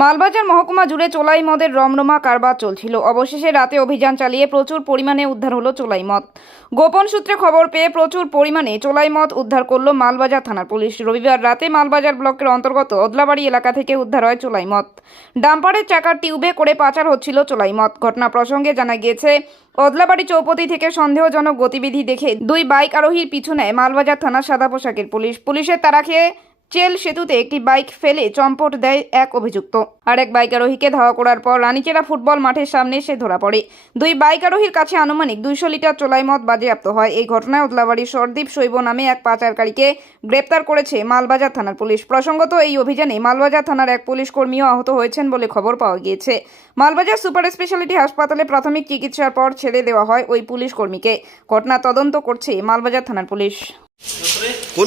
মালবাজার মহকুমা জুড়ে চোলাই মদের রমরমা কারবার চলছিল। অবশেষে রাতে অভিযান চালিয়ে প্রচুর পরিমাণে উদ্ধার হলো চোলাই মদ। গোপন সূত্রে খবর পেয়ে প্রচুর পরিমাণে চোলাই মদ উদ্ধার করল মালবাজার থানার পুলিশ। রবিবার রাতে মালবাজার ব্লকের অন্তর্গত অদলাবাড়ি এলাকা থেকে উদ্ধার হয় চোলাই মদ। ডাম্পারের চাকার টিউবে করে পাচার হচ্ছিল চোলাই মদ। ঘটনা প্রসঙ্গে জানা গিয়েছে, অদলাবাড়ি চৌপতি থেকে সন্দেহজনক গতিবিধি দেখে দুই বাইক আরোহীর পিছু নেয় মালবাজার থানার সাদা পোশাকের পুলিশ। পুলিশের তারা খেয়ে চেল সেতুতে একটি বাইক ফেলে চম্পট দেয় এক অভিযুক্ত। আর এক বাইক আরোহীকে ধাওয়া করার পর রানীচেরা ফুটবল মাঠের সামনে এসে ধরা পড়ে। দুই বাইক আরোহীর কাছে আনুমানিক দুইশো লিটার চোলাই মদ বাজেয়াপ্ত হয়। এই ঘটনায় উদলাবাড়ির সরদীপ শৈব নামে এক পাচারকারীকে গ্রেপ্তার করেছে মালবাজার থানার পুলিশ। প্রসঙ্গত, এই অভিযানে মালবাজার থানার এক পুলিশ কর্মীও আহত হয়েছেন বলে খবর পাওয়া গিয়েছে। মালবাজার সুপার স্পেশালিটি হাসপাতালে প্রাথমিক চিকিৎসার পর ছেড়ে দেওয়া হয় ওই পুলিশ কর্মীকে। ঘটনা তদন্ত করছে মালবাজার থানার পুলিশ। কোন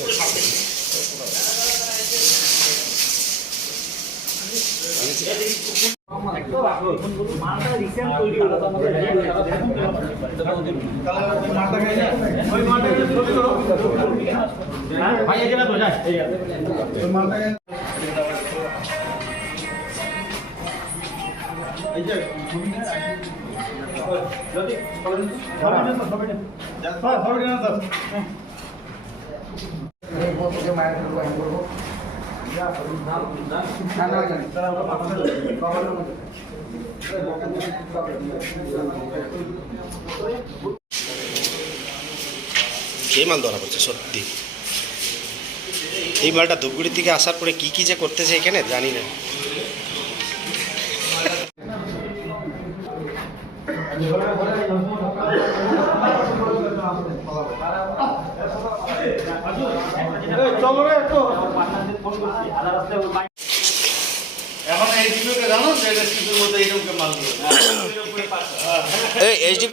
ওর সবগুলোই বাবা। এই যে যদি দাঁড়াও আসো আসো এই মাল ধরা পড়ছে? সত্যি। এই মালটা ধূপগুড়ি থেকে আসার পরে কি কি যে করতেছে এখানে, জানি না। এখন এই দিকে জানো যে শিশুর মধ্যে এইরকম মাল এই এইচডি